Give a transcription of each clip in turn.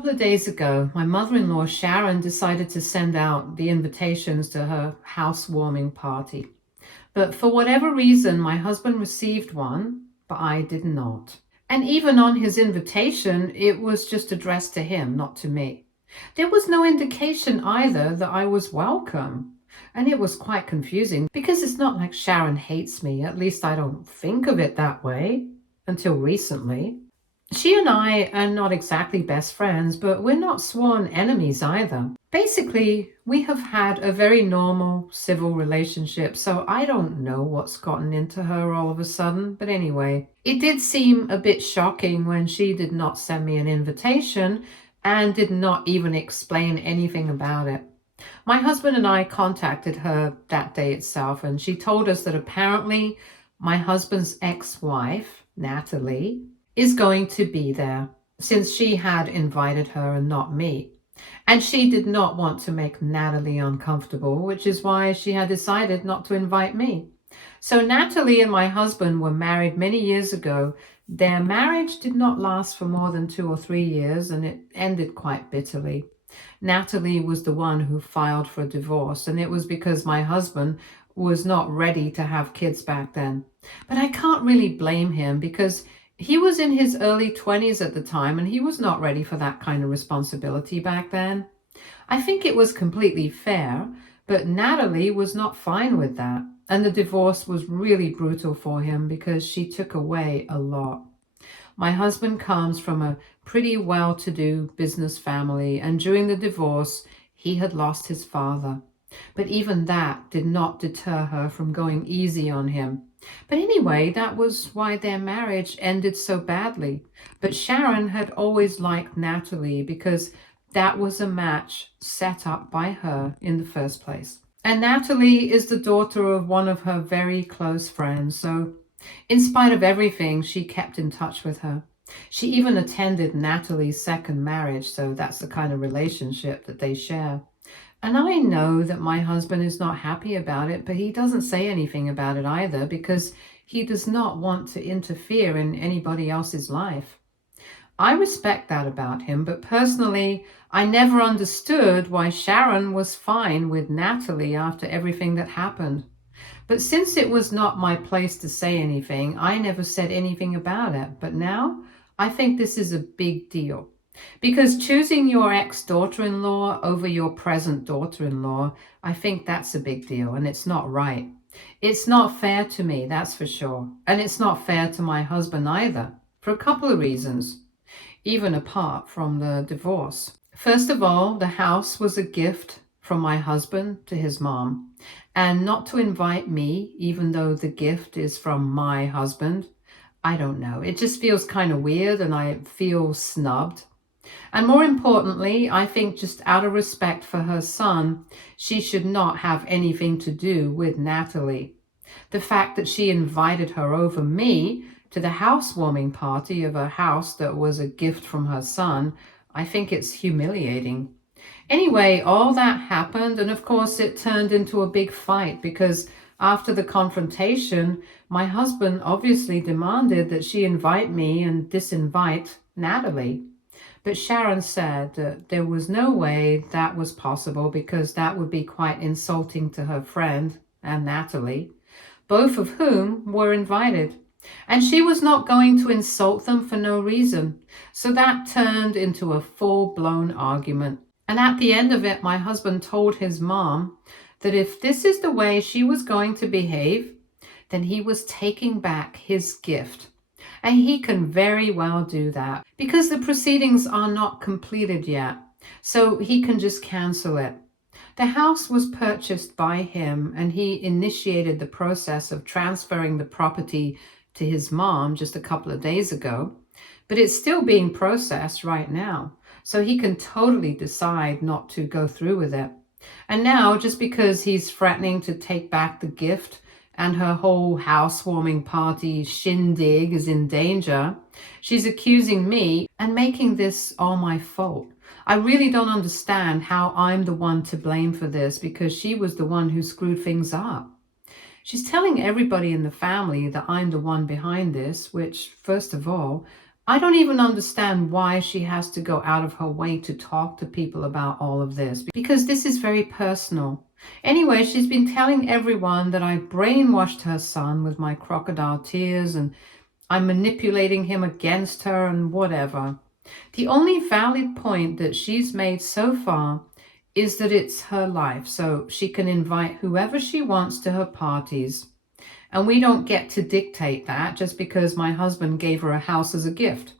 couple of days ago, my mother-in-law Sharon decided to send out the invitations to her housewarming party. But for whatever reason, my husband received one, but I did not. And even on his invitation, it was just addressed to him, not to me. There was no indication either that I was welcome. And it was quite confusing because it's not like Sharon hates me. At least I don't think of it that way until recently. She and I are not exactly best friends, but we're not sworn enemies either. Basically, we have had a very normal civil relationship, so I don't know what's gotten into her all of a sudden. But anyway, it did seem a bit shocking when she did not send me an invitation and did not even explain anything about it. My husband and I contacted her that day itself, and she told us that apparently my husband's ex-wife, Natalie, is going to be there, since she had invited her and not me. And she did not want to make Natalie uncomfortable, which is why she had decided not to invite me. So Natalie and my husband were married many years ago. Their marriage did not last for more than 2 or 3 years, and it ended quite bitterly. Natalie was the one who filed for divorce, and it was because my husband was not ready to have kids back then. But I can't really blame him because he was in his early 20s at the time, and he was not ready for that kind of responsibility back then. I think it was completely fair, but Natalie was not fine with that. And the divorce was really brutal for him because she took away a lot. My husband comes from a pretty well-to-do business family, and during the divorce, he had lost his father. But even that did not deter her from going easy on him. But anyway, that was why their marriage ended so badly. But Sharon had always liked Natalie because that was a match set up by her in the first place. And Natalie is the daughter of one of her very close friends, so in spite of everything, she kept in touch with her. She even attended Natalie's second marriage, so that's the kind of relationship that they share. And I know that my husband is not happy about it, but he doesn't say anything about it either because he does not want to interfere in anybody else's life. I respect that about him, but personally, I never understood why Sharon was fine with Natalie after everything that happened. But since it was not my place to say anything, I never said anything about it. But now, I think this is a big deal. Because choosing your ex-daughter-in-law over your present daughter-in-law, I think that's a big deal, and it's not right. It's not fair to me, that's for sure. And it's not fair to my husband either, for a couple of reasons, even apart from the divorce. First of all, the house was a gift from my husband to his mom, and not to invite me, even though the gift is from my husband, I don't know. It just feels kind of weird, and I feel snubbed. And more importantly, I think just out of respect for her son, she should not have anything to do with Natalie. The fact that she invited her over me to the housewarming party of a house that was a gift from her son, I think it's humiliating. Anyway, all that happened, and of course it turned into a big fight because after the confrontation, my husband obviously demanded that she invite me and disinvite Natalie. But Sharon said that there was no way that was possible because that would be quite insulting to her friend and Natalie, both of whom were invited. And she was not going to insult them for no reason. So that turned into a full-blown argument. And at the end of it, my husband told his mom that if this is the way she was going to behave, then he was taking back his gift. And he can very well do that because the proceedings are not completed yet, so he can just cancel it. The house was purchased by him, and he initiated the process of transferring the property to his mom just a couple of days ago, but it's still being processed right now, so he can totally decide not to go through with it. And now, just because he's threatening to take back the gift and her whole housewarming party shindig is in danger, she's accusing me and making this all my fault. I really don't understand how I'm the one to blame for this because she was the one who screwed things up. She's telling everybody in the family that I'm the one behind this, which, first of all, I don't even understand why she has to go out of her way to talk to people about all of this, because this is very personal. Anyway, she's been telling everyone that I brainwashed her son with my crocodile tears and I'm manipulating him against her and whatever. The only valid point that she's made so far is that it's her life, so she can invite whoever she wants to her parties. And we don't get to dictate that just because my husband gave her a house as a gift.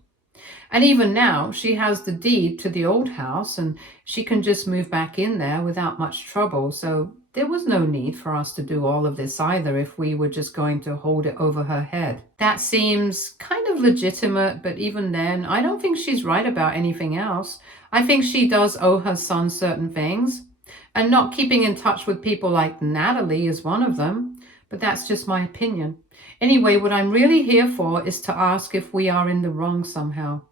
And even now, she has the deed to the old house and she can just move back in there without much trouble. So there was no need for us to do all of this either if we were just going to hold it over her head. That seems kind of legitimate, but even then, I don't think she's right about anything else. I think she does owe her son certain things. And not keeping in touch with people like Natalie is one of them. But that's just my opinion. Anyway, what I'm really here for is to ask if we are in the wrong somehow.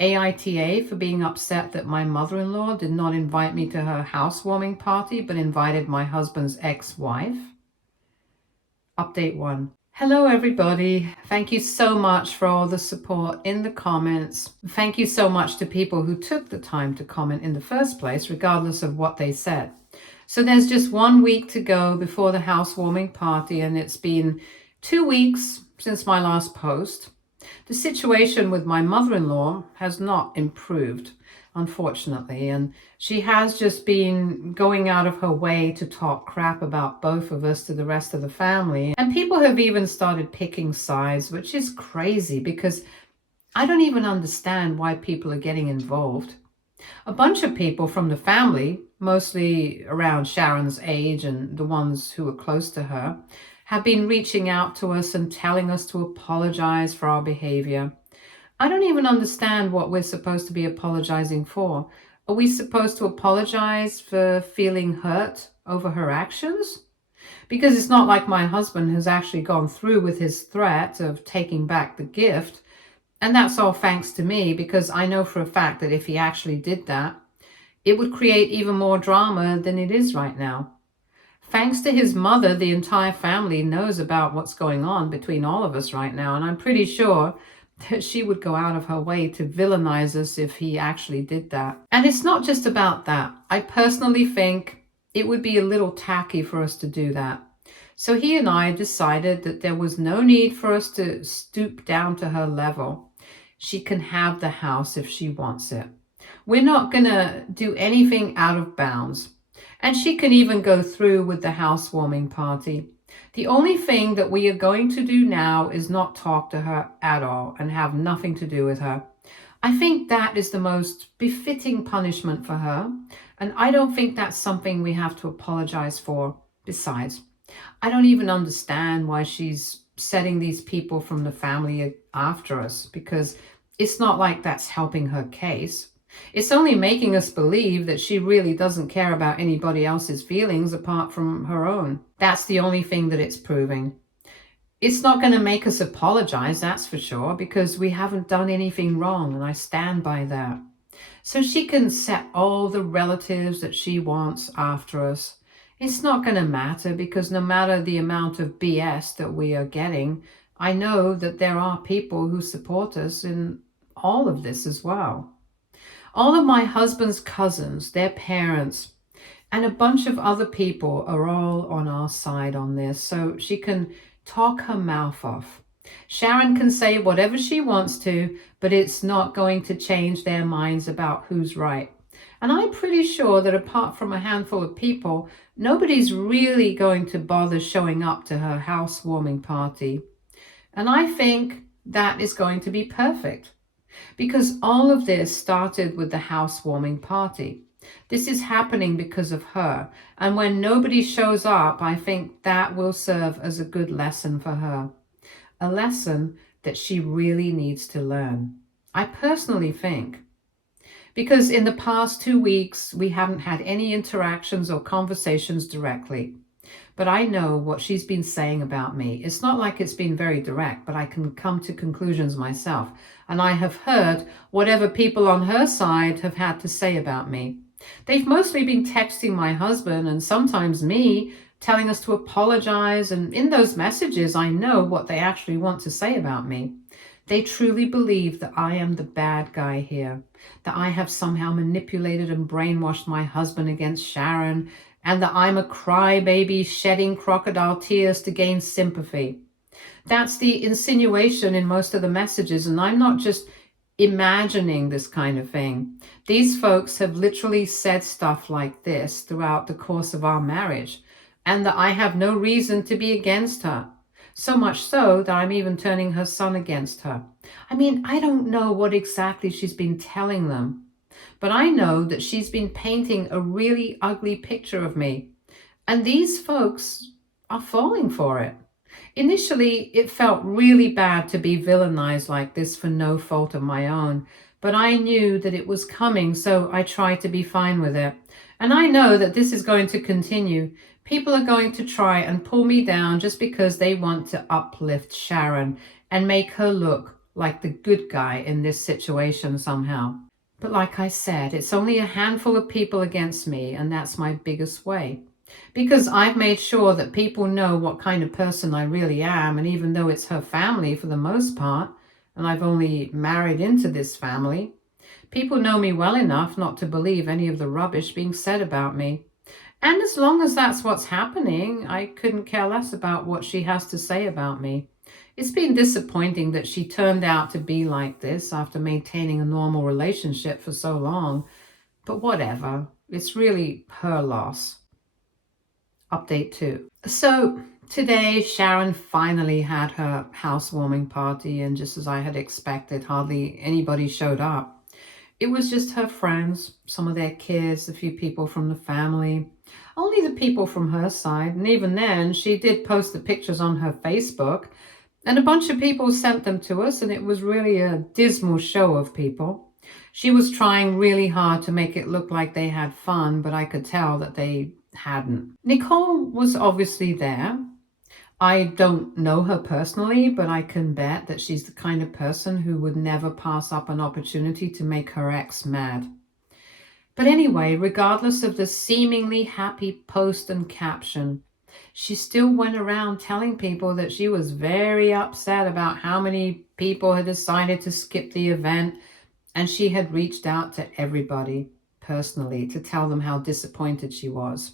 AITA for being upset that my mother-in-law did not invite me to her housewarming party, but invited my husband's ex-wife. Update 1. Hello, everybody. Thank you so much for all the support in the comments. Thank you so much to people who took the time to comment in the first place, regardless of what they said. So there's just 1 week to go before the housewarming party, and it's been 2 weeks since my last post. The situation with my mother-in-law has not improved, unfortunately, and she has just been going out of her way to talk crap about both of us to the rest of the family. And people have even started picking sides, which is crazy because I don't even understand why people are getting involved. A bunch of people from the family, mostly around Sharon's age and the ones who are close to her, have been reaching out to us and telling us to apologize for our behavior. I don't even understand what we're supposed to be apologizing for. Are we supposed to apologize for feeling hurt over her actions? Because it's not like my husband has actually gone through with his threat of taking back the gift. And that's all thanks to me, because I know for a fact that if he actually did that, it would create even more drama than it is right now. Thanks to his mother, the entire family knows about what's going on between all of us right now, and I'm pretty sure that she would go out of her way to villainize us if he actually did that. And it's not just about that. I personally think it would be a little tacky for us to do that. So he and I decided that there was no need for us to stoop down to her level. She can have the house if she wants it. We're not going to do anything out of bounds. And she can even go through with the housewarming party. The only thing that we are going to do now is not talk to her at all and have nothing to do with her. I think that is the most befitting punishment for her. And I don't think that's something we have to apologize for. Besides, I don't even understand why she's setting these people from the family after us, because it's not like that's helping her case. It's only making us believe that she really doesn't care about anybody else's feelings apart from her own. That's the only thing that it's proving. It's not going to make us apologize, that's for sure, because we haven't done anything wrong, and I stand by that. So she can set all the relatives that she wants after us. It's not going to matter, because no matter the amount of BS that we are getting, I know that there are people who support us in all of this as well. All of my husband's cousins, their parents, and a bunch of other people are all on our side on this, so she can talk her mouth off. Sharon can say whatever she wants to, but it's not going to change their minds about who's right. And I'm pretty sure that apart from a handful of people, nobody's really going to bother showing up to her housewarming party. And I think that is going to be perfect, because all of this started with the housewarming party. This is happening because of her. And when nobody shows up, I think that will serve as a good lesson for her. A lesson that she really needs to learn. I personally think. Because in the past 2 weeks, we haven't had any interactions or conversations directly. But I know what she's been saying about me. It's not like it's been very direct, but I can come to conclusions myself. And I have heard whatever people on her side have had to say about me. They've mostly been texting my husband and sometimes me, telling us to apologize. And in those messages, I know what they actually want to say about me. They truly believe that I am the bad guy here, that I have somehow manipulated and brainwashed my husband against Sharon, and that I'm a crybaby shedding crocodile tears to gain sympathy. That's the insinuation in most of the messages, and I'm not just imagining this kind of thing. These folks have literally said stuff like this throughout the course of our marriage, and that I have no reason to be against her. So much so that I'm even turning her son against her. I mean, I don't know what exactly she's been telling them, but I know that she's been painting a really ugly picture of me. And these folks are falling for it. Initially, it felt really bad to be villainized like this for no fault of my own, but I knew that it was coming, so I tried to be fine with it. And I know that this is going to continue. People are going to try and pull me down just because they want to uplift Sharon and make her look like the good guy in this situation somehow. But like I said, it's only a handful of people against me, and that's my biggest way. Because I've made sure that people know what kind of person I really am, and even though it's her family for the most part, and I've only married into this family, people know me well enough not to believe any of the rubbish being said about me. And as long as that's what's happening, I couldn't care less about what she has to say about me. It's been disappointing that she turned out to be like this after maintaining a normal relationship for so long, but whatever, it's really her loss. Update 2. So today, Sharon finally had her housewarming party, and just as I had expected, hardly anybody showed up. It was just her friends, some of their kids, a few people from the family, only the people from her side, and even then, she did post the pictures on her Facebook, and a bunch of people sent them to us, and it was really a dismal show of people. She was trying really hard to make it look like they had fun, but I could tell that they hadn't. Nicole was obviously there. I don't know her personally, but I can bet that she's the kind of person who would never pass up an opportunity to make her ex mad. But anyway, regardless of the seemingly happy post and caption, she still went around telling people that she was very upset about how many people had decided to skip the event, and she had reached out to everybody personally to tell them how disappointed she was.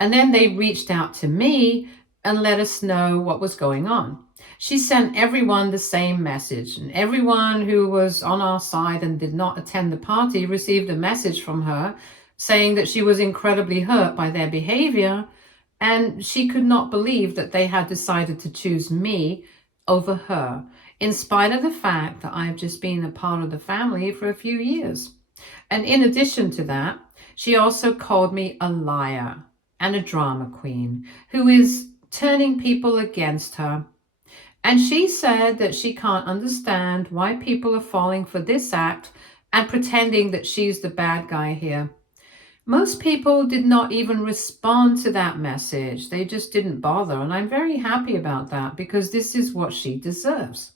And then they reached out to me and let us know what was going on. She sent everyone the same message, and everyone who was on our side and did not attend the party received a message from her saying that she was incredibly hurt by their behavior, and she could not believe that they had decided to choose me over her, in spite of the fact that I've just been a part of the family for a few years. And in addition to that, she also called me a liar and a drama queen who is turning people against her. And she said that she can't understand why people are falling for this act and pretending that she's the bad guy here. Most people did not even respond to that message. They just didn't bother. And I'm very happy about that, because this is what she deserves.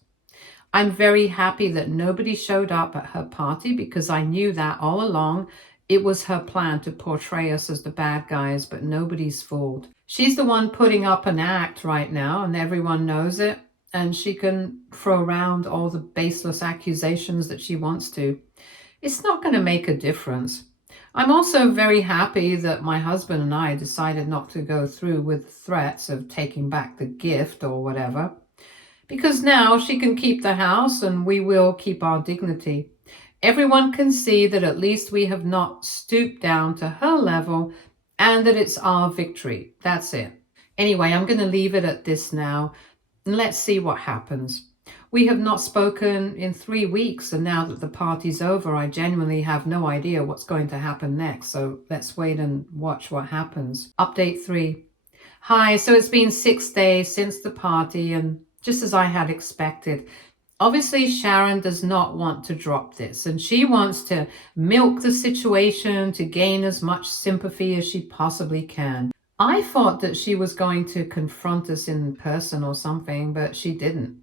I'm very happy that nobody showed up at her party, because I knew that all along. It was her plan to portray us as the bad guys, but nobody's fooled. She's the one putting up an act right now, and everyone knows it. And she can throw around all the baseless accusations that she wants to. It's not going to make a difference. I'm also very happy that my husband and I decided not to go through with the threats of taking back the gift or whatever, because now she can keep the house and we will keep our dignity. Everyone can see that at least we have not stooped down to her level, and that it's our victory. That's it. Anyway, I'm going to leave it at this now, and let's see what happens. We have not spoken in 3 weeks, and now that the party's over, I genuinely have no idea what's going to happen next. So let's wait and watch what happens. Update 3. Hi, so it's been 6 days since the party, and just as I had expected, obviously Sharon does not want to drop this, and she wants to milk the situation to gain as much sympathy as she possibly can. I thought that she was going to confront us in person or something, but she didn't.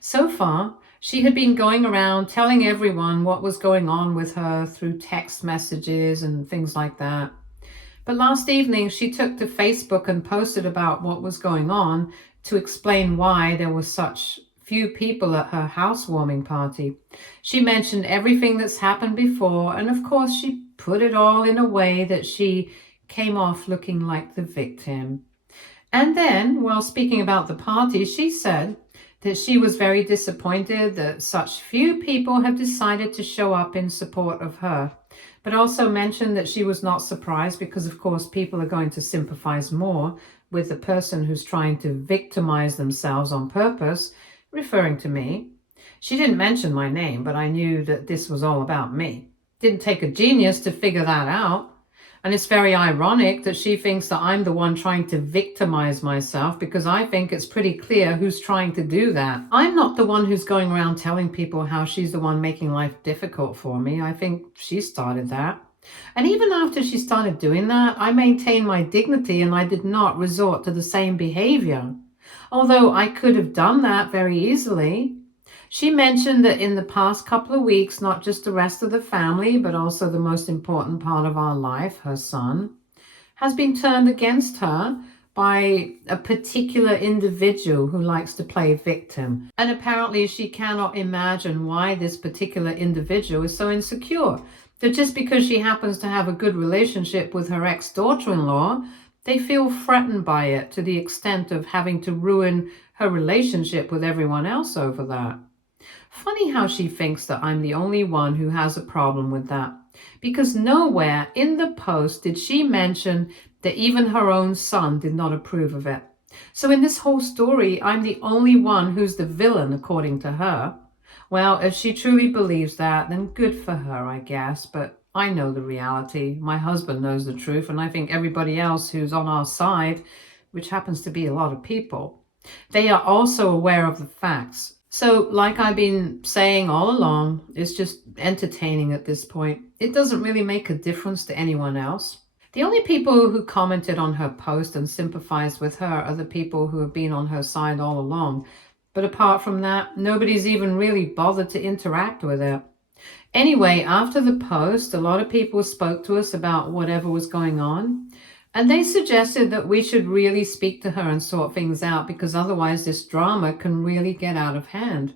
So far, she had been going around telling everyone what was going on with her through text messages and things like that. But last evening, she took to Facebook and posted about what was going on to explain why there was such few people at her housewarming party. She mentioned everything that's happened before, and of course she put it all in a way that she came off looking like the victim. And then, while speaking about the party, she said that she was very disappointed that such few people have decided to show up in support of her, but also mentioned that she was not surprised because, of course, people are going to sympathize more with the person who's trying to victimize themselves on purpose, referring to me. She didn't mention my name, but I knew that this was all about me. Didn't take a genius to figure that out. And it's very ironic that she thinks that I'm the one trying to victimize myself, because I think it's pretty clear who's trying to do that. I'm not the one who's going around telling people how she's the one making life difficult for me. I think she started that. And even after she started doing that, I maintained my dignity and I did not resort to the same behavior. Although I could have done that very easily. She mentioned that in the past couple of weeks, not just the rest of the family, but also the most important part of our life, her son, has been turned against her by a particular individual who likes to play victim. And apparently she cannot imagine why this particular individual is so insecure, that just because she happens to have a good relationship with her ex-daughter-in-law, they feel threatened by it to the extent of having to ruin her relationship with everyone else over that. Funny how she thinks that I'm the only one who has a problem with that, because nowhere in the post did she mention that even her own son did not approve of it. So in this whole story, I'm the only one who's the villain, according to her. Well, if she truly believes that, then good for her, I guess, but I know the reality. My husband knows the truth, and I think everybody else who's on our side, which happens to be a lot of people, they are also aware of the facts. So, like I've been saying all along, it's just entertaining at this point. It doesn't really make a difference to anyone else. The only people who commented on her post and sympathized with her are the people who have been on her side all along. But apart from that, nobody's even really bothered to interact with it. Anyway, after the post, a lot of people spoke to us about whatever was going on. And they suggested that we should really speak to her and sort things out, because otherwise this drama can really get out of hand.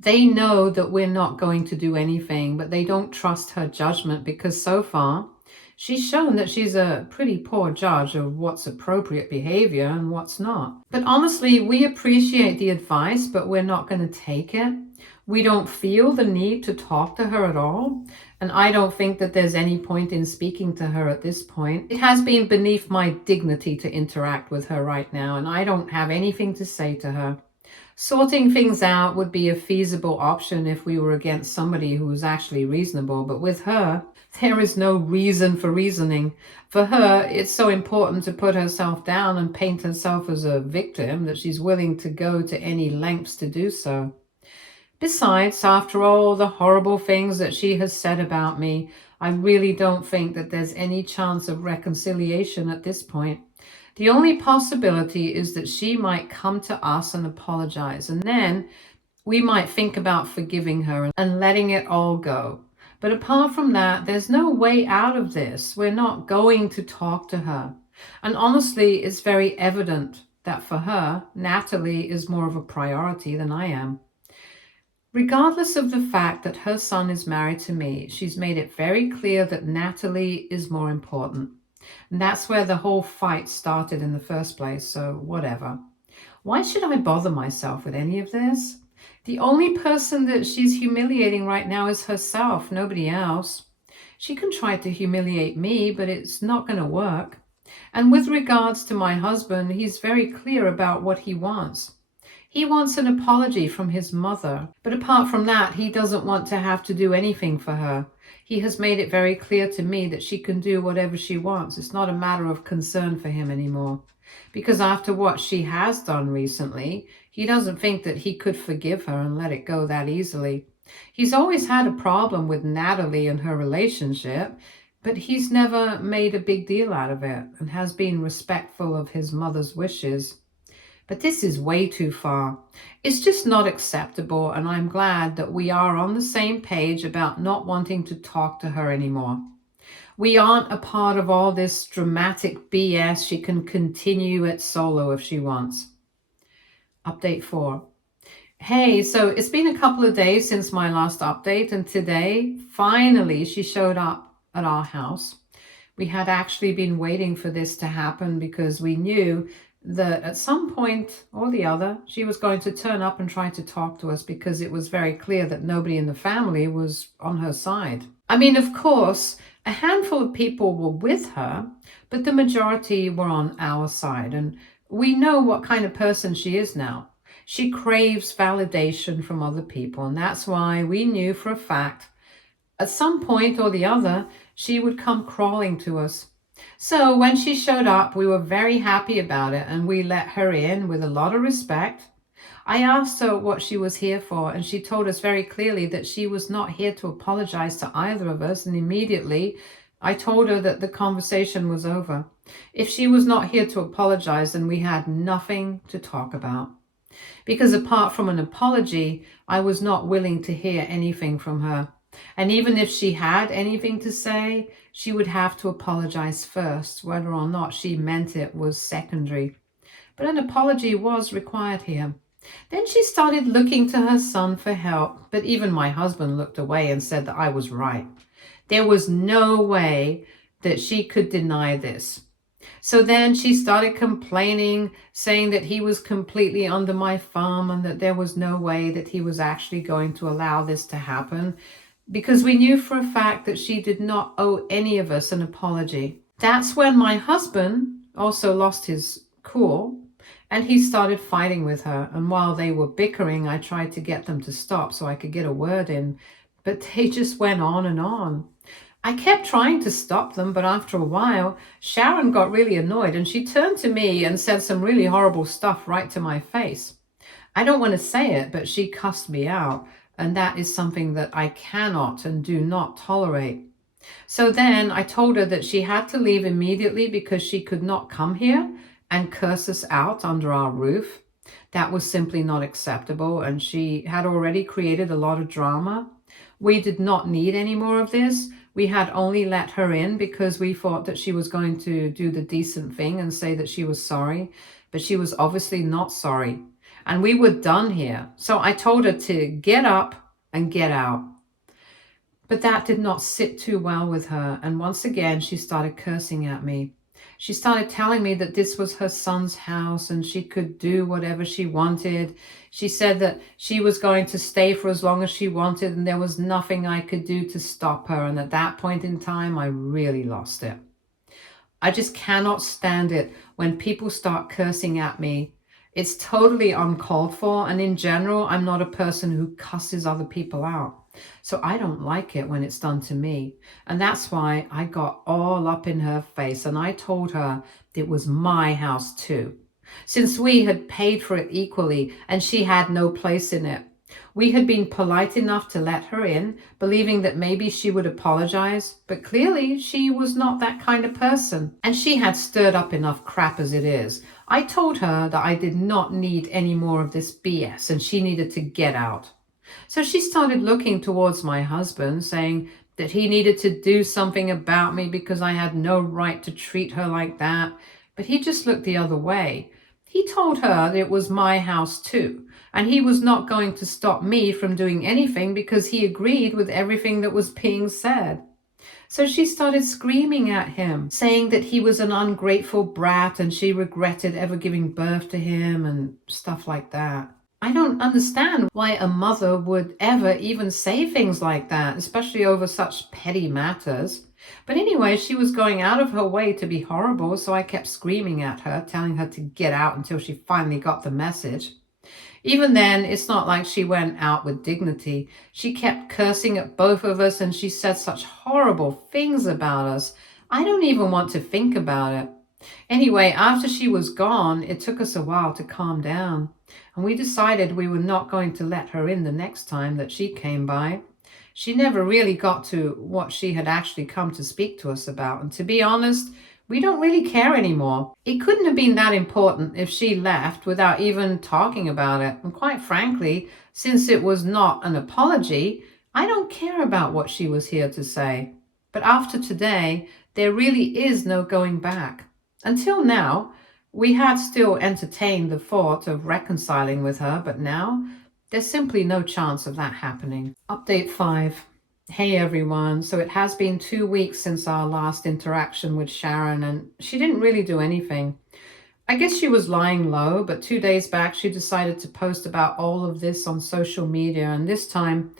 They know that we're not going to do anything, but they don't trust her judgment, because so far she's shown that she's a pretty poor judge of what's appropriate behavior and what's not. But honestly, we appreciate the advice, but we're not going to take it. We don't feel the need to talk to her at all. And I don't think that there's any point in speaking to her at this point. It has been beneath my dignity to interact with her right now, and I don't have anything to say to her. Sorting things out would be a feasible option if we were against somebody who was actually reasonable, but with her, there is no reason for reasoning. For her, it's so important to put herself down and paint herself as a victim that she's willing to go to any lengths to do so. Besides, after all the horrible things that she has said about me, I really don't think that there's any chance of reconciliation at this point. The only possibility is that she might come to us and apologize, and then we might think about forgiving her and letting it all go. But apart from that, there's no way out of this. We're not going to talk to her. And honestly, it's very evident that for her, Natalie is more of a priority than I am. Regardless of the fact that her son is married to me, she's made it very clear that Natalie is more important. And that's where the whole fight started in the first place, so whatever. Why should I bother myself with any of this? The only person that she's humiliating right now is herself, nobody else. She can try to humiliate me, but it's not going to work. And with regards to my husband, he's very clear about what he wants. He wants an apology from his mother, but apart from that, he doesn't want to have to do anything for her. He has made it very clear to me that she can do whatever she wants. It's not a matter of concern for him anymore. Because after what she has done recently, he doesn't think that he could forgive her and let it go that easily. He's always had a problem with Natalie and her relationship, but he's never made a big deal out of it and has been respectful of his mother's wishes. But this is way too far. It's just not acceptable, and I'm glad that we are on the same page about not wanting to talk to her anymore. We aren't a part of all this dramatic BS. She can continue it solo if she wants. Update 4. Hey, so it's been a couple of days since my last update, and today, finally, she showed up at our house. We had actually been waiting for this to happen because we knew that at some point or the other, she was going to turn up and try to talk to us because it was very clear that nobody in the family was on her side. I mean, of course, a handful of people were with her, but the majority were on our side, and we know what kind of person she is now. She craves validation from other people, and that's why we knew for a fact at some point or the other she would come crawling to us. So when she showed up, we were very happy about it, and we let her in with a lot of respect. I asked her what she was here for, and she told us very clearly that she was not here to apologize to either of us, and immediately I told her that the conversation was over. If she was not here to apologize, then we had nothing to talk about. Because apart from an apology, I was not willing to hear anything from her. And even if she had anything to say, she would have to apologize first. Whether or not she meant it was secondary. But an apology was required here. Then she started looking to her son for help, but even my husband looked away and said that I was right. There was no way that she could deny this. So then she started complaining, saying that he was completely under my thumb and that there was no way that he was actually going to allow this to happen, because we knew for a fact that she did not owe any of us an apology. That's when my husband also lost his cool and he started fighting with her. And while they were bickering, I tried to get them to stop so I could get a word in, but they just went on and on. I kept trying to stop them, but after a while, Sharon got really annoyed and she turned to me and said some really horrible stuff right to my face. I don't want to say it, but she cussed me out, and that is something that I cannot and do not tolerate. So then I told her that she had to leave immediately because she could not come here and curse us out under our roof. That was simply not acceptable, and she had already created a lot of drama. We did not need any more of this. We had only let her in because we thought that she was going to do the decent thing and say that she was sorry, but she was obviously not sorry. And we were done here. So I told her to get up and get out. But that did not sit too well with her. And once again, she started cursing at me. She started telling me that this was her son's house and she could do whatever she wanted. She said that she was going to stay for as long as she wanted and there was nothing I could do to stop her. And at that point in time, I really lost it. I just cannot stand it when people start cursing at me. It's totally uncalled for. And in general, I'm not a person who cusses other people out. So I don't like it when it's done to me. And that's why I got all up in her face and I told her it was my house too. Since we had paid for it equally and she had no place in it. We had been polite enough to let her in, believing that maybe she would apologize, but clearly she was not that kind of person. And she had stirred up enough crap as it is. I told her that I did not need any more of this BS and she needed to get out. So she started looking towards my husband, saying that he needed to do something about me because I had no right to treat her like that. But he just looked the other way. He told her that it was my house too, and he was not going to stop me from doing anything because he agreed with everything that was being said. So she started screaming at him, saying that he was an ungrateful brat and she regretted ever giving birth to him and stuff like that. I don't understand why a mother would ever even say things like that, especially over such petty matters. But anyway, she was going out of her way to be horrible, so I kept screaming at her, telling her to get out until she finally got the message. Even then, it's not like she went out with dignity. She kept cursing at both of us and she said such horrible things about us. I don't even want to think about it. Anyway, after she was gone, it took us a while to calm down. And we decided we were not going to let her in the next time that she came by. She never really got to what she had actually come to speak to us about. And to be honest, we don't really care anymore. It couldn't have been that important if she left without even talking about it. And quite frankly, since it was not an apology, I don't care about what she was here to say. But after today, there really is no going back. Until now, we had still entertained the thought of reconciling with her, but now There's simply no chance of that happening. Update 5. Hey everyone. So it has been 2 weeks since our last interaction with Sharon, and she didn't really do anything. I guess she was lying low, but 2 days back she decided to post about all of this on social media, and this time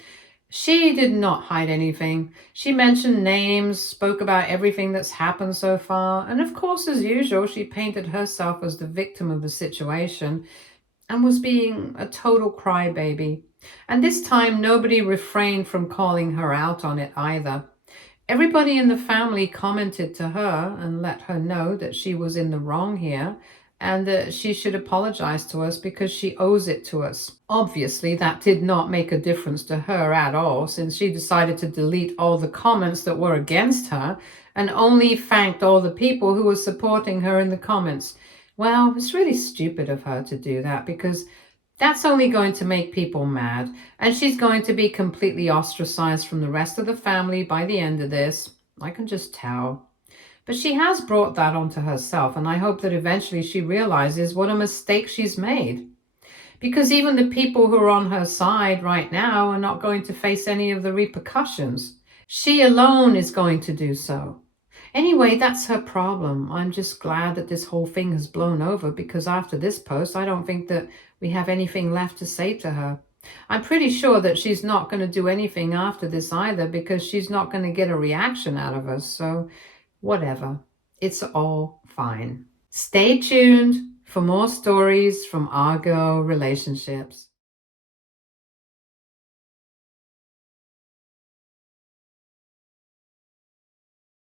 she did not hide anything. She mentioned names, spoke about everything that's happened so far, and of course, as usual, she painted herself as the victim of the situation and was being a total crybaby. And this time, nobody refrained from calling her out on it either. Everybody in the family commented to her and let her know that she was in the wrong here and that she should apologize to us because she owes it to us. Obviously, that did not make a difference to her at all, since she decided to delete all the comments that were against her and only thanked all the people who were supporting her in the comments. Well, it's really stupid of her to do that, because that's only going to make people mad, and she's going to be completely ostracized from the rest of the family by the end of this. I can just tell. But she has brought that onto herself, and I hope that eventually she realizes what a mistake she's made. Because even the people who are on her side right now are not going to face any of the repercussions. She alone is going to do so. Anyway, that's her problem. I'm just glad that this whole thing has blown over, because after this post, I don't think that we have anything left to say to her. I'm pretty sure that she's not going to do anything after this either, because she's not going to get a reaction out of us. So whatever. It's all fine. Stay tuned for more stories from our girl relationships.